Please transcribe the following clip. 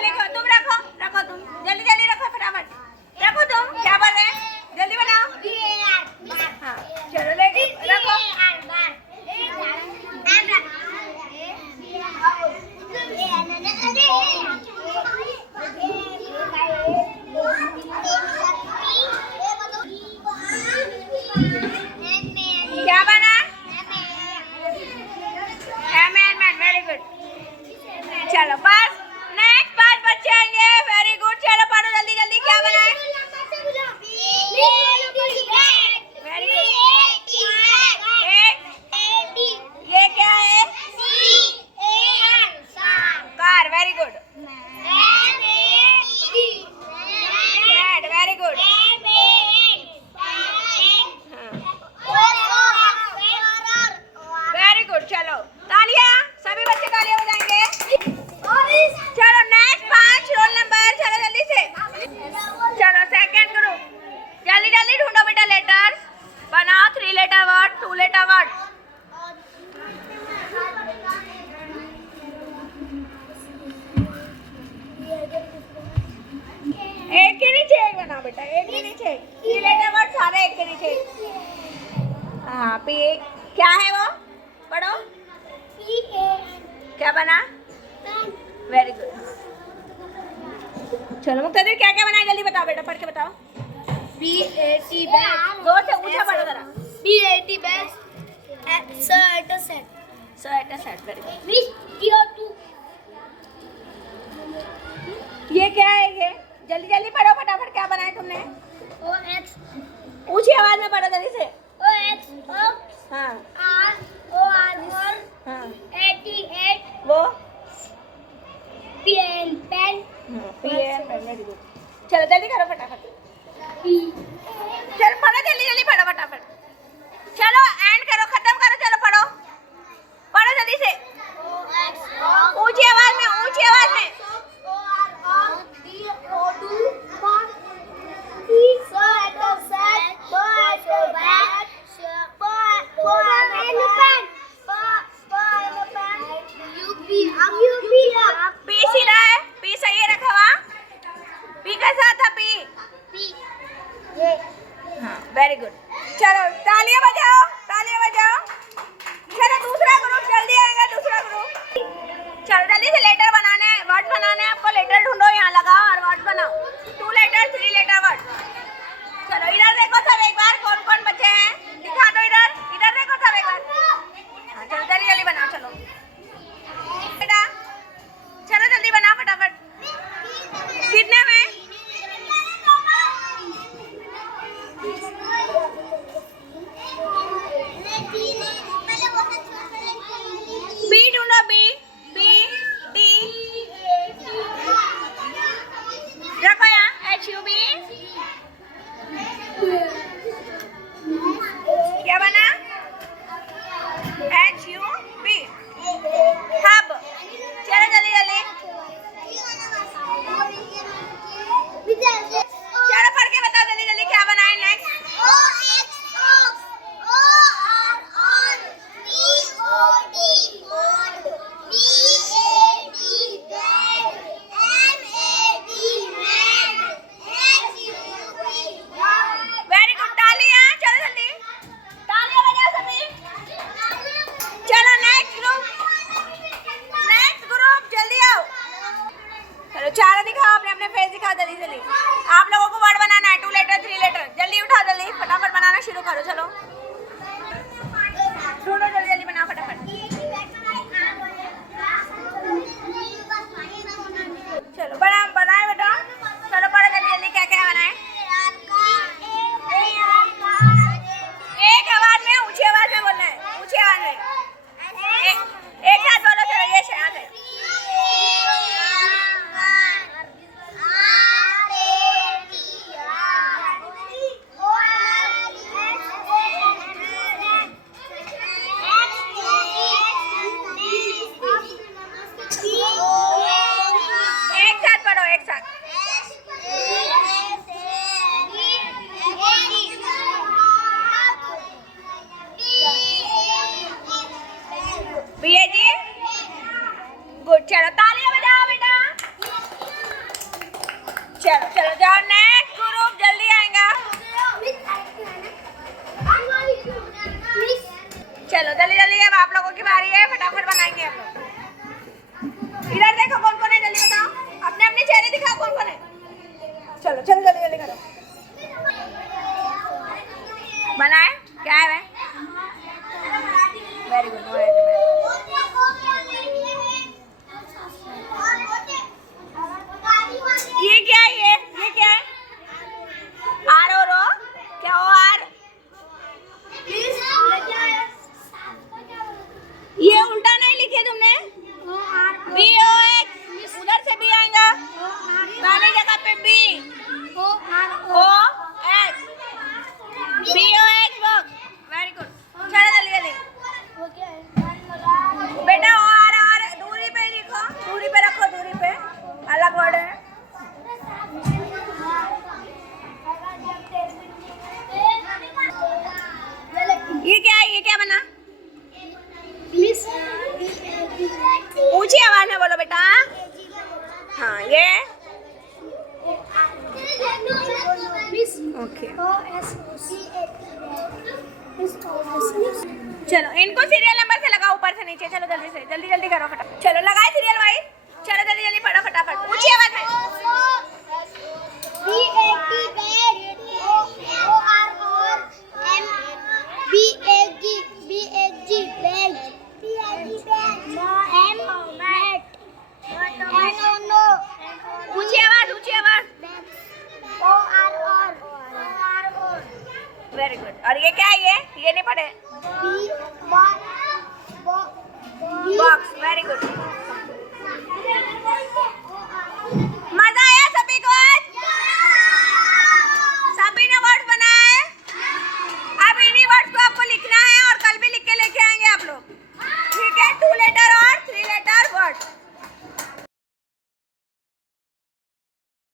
लिखो तुम रखो रखो तुम जल्दी जल्दी रखो फटाफट रखो तुम क्या बोल रहे हैं जल्दी बनाओ हाँ चलो लेके रखो क्या बना वेरी गुड चलो बस नेक्स्ट 5 बच्चे आएंगे वेरी गुड चलो पढ़ो जल्दी जल्दी क्या बनाए वेरी गुड ये क्या है car very good very good very good चलो तालियां सभी बच्चे तालियां बजाएंगे चलो नेक्स्ट 5 रोल नंबर चलो जल्दी से चलो सेकंड ग्रुप जल्दी जल्दी ढूंढो बेटा लेटर्स बनाओ 3 लेटर वर्ड 2 लेटर वर्ड एक के नीचे एक बनाओ बेटा एक के नीचे 3 लेटर वर्ड सारे एक के नीचे हाँ पी क्या है वो पढ़ो क्या बना वेरी गुड चलो मुक्तादिर क्या क्या बनाया जल्दी बताओ बेटा पढ़ के बताओ BAT बैग जोर से ऊंचा पढ़ो जरा BAT bag set set very good miss CO2 ये क्या है ये जल्दी जल्दी पढ़ो फटाफट क्या बनाया तुमने OX ऊंची आवाज में पढ़ो जल्दी से OX हाँ OR हाँ 88 वो पेन वेरी गुड चलो जल्दी करो फटाफट चलो पढ़ो जल्दी जल्दी पढ़ो फटाफट चलो एंड करो खत्म करो चलो पढ़ो पढ़ो जल्दी से ऊंची आवाज में पी सीधा है पी सही है रखा हुआ पी का साथ था पी हाँ वेरी गुड चलो तालियां बजाओ चलो दूसरा ग्रुप जल्दी आएगा दूसरा ग्रुप चलो जल्दी से लेटर बनाने वर्ड बनाने आपको लेटर ढूंढो यहाँ लगाओ और वर्ड बनाओ 2 लेटर 3 लेटर वर्ड चलो इधर देखो सब एक बार कौन कौन बच्चे हैं दिखा दो इधर देखो सब एक बार हाँ चलो जल्दी जल्दी बनाओ चलो बेटा चलो जल्दी बनाओ फटाफट कितने में बी ढूंढो बी टी रखो यहाँ HUB क्या बना HUB हब चलो जल्दी जल्दी चलो पढ़ के बताओ जल्दी जल्दी क्या बनाए नेक्स्ट वेरी गुड तालियां चलो जल्दी तालियां बजाओ सभी चलो नेक्स्ट ग्रुप जल्दी आओ चलो चारों दिखाओ अपने अपने फेस दिखाओ जल्दी जल्दी आप लोगों को वर्ड बनाना है 2 लेटर 3 लेटर जल्दी उठाओ जल्दी फटाफट बनाना शुरू करो चलो ढूंढो जल्दी जल्दी बनाओ फटाफट चलो बनाए बेटा चलो पढ़ो जल्दी जल्दी क्या क्या बनाए एक आवाज में ऊंची आवाज में बोलना है ऊंची आवाज में एक साथ बोलो चलो ये शायद है गुड चलो तालियां बजाओ बेटा चलो चलो जाओ नेक्स्ट ग्रुप जल्दी आएगा चलो जल्दी जल्दी अब आप लोगों की बारी है फटाफट बनाएंगे हम लोग इधर देखो कौन कौन है जल्दी बताओ अपने अपने चेहरे दिखाओ कौन कौन है चलो चलो जल्दी जल्दी करो बनाए क्या है वेरी गुड ये क्या है ये क्या है आर और ओ क्या ओ आर ये उल्टा नहीं लिखे तुमने बी ओ एक्स उधर से बी आएगा वाली जगह पे B O X B O X box very good चलो जल्दी जल्दी बेटा ओ आर दूरी पे लिखो दूरी पे रखो दूरी पे अलग वर्ड है ये क्या बना ऊंची आवाज में बोलो बेटा हाँ ये ओके चलो इनको सीरियल नंबर से लगाओ ऊपर से नीचे चलो जल्दी से जल्दी जल्दी करो फटाफट चलो लगाए सीरियल वाइज चलो जल्दी जल्दी पढ़ो फटाफट ऊंची आवाज में ऊंची आवाज वेरी गुड और ये क्या है ये नहीं पढ़े